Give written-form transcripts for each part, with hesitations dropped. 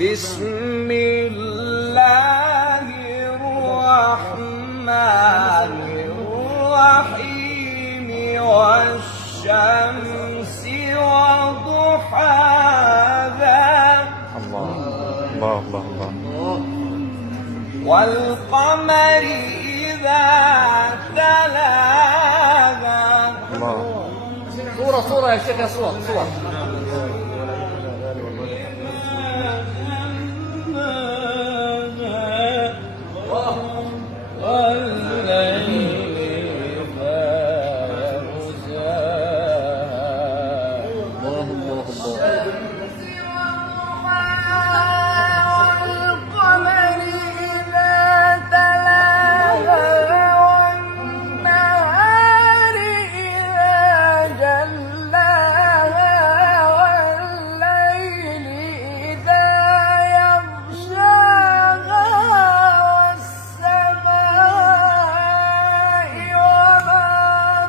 بسم الله الرحمن الرحيم والشمس وضحاها الله والقمر إذا تلاها صورة يا شيخ، يا صور والليل إذا يغشاها الله والقمر إذا تلاها والنهار إذا جلاها والليل إذا يغشاها والسماء وما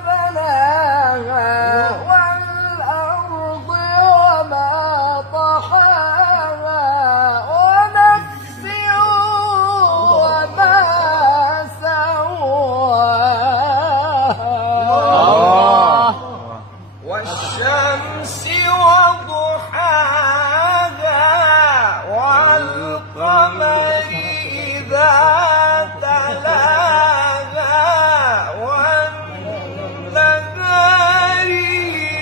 بناها والأرض وما طحاها ونفس وما سواها والشمس وضحاها والقمر إذا تلاها والنهار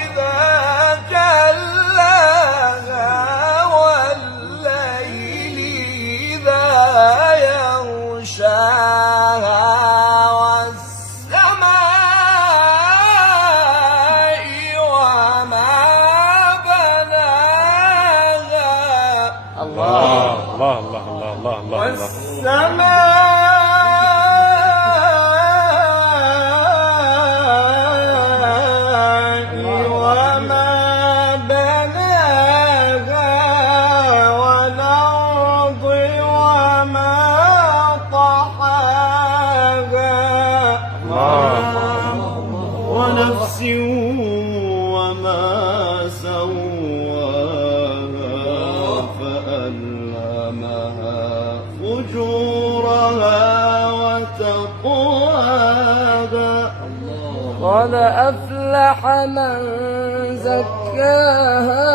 إذا جلاها والليل إذا يغشاها والسماء وما بناها والسماء وما بناها والأرض وما طحاها ونفس وما سواها فألهمها فجورها وتقواها قد أفلح من زكاها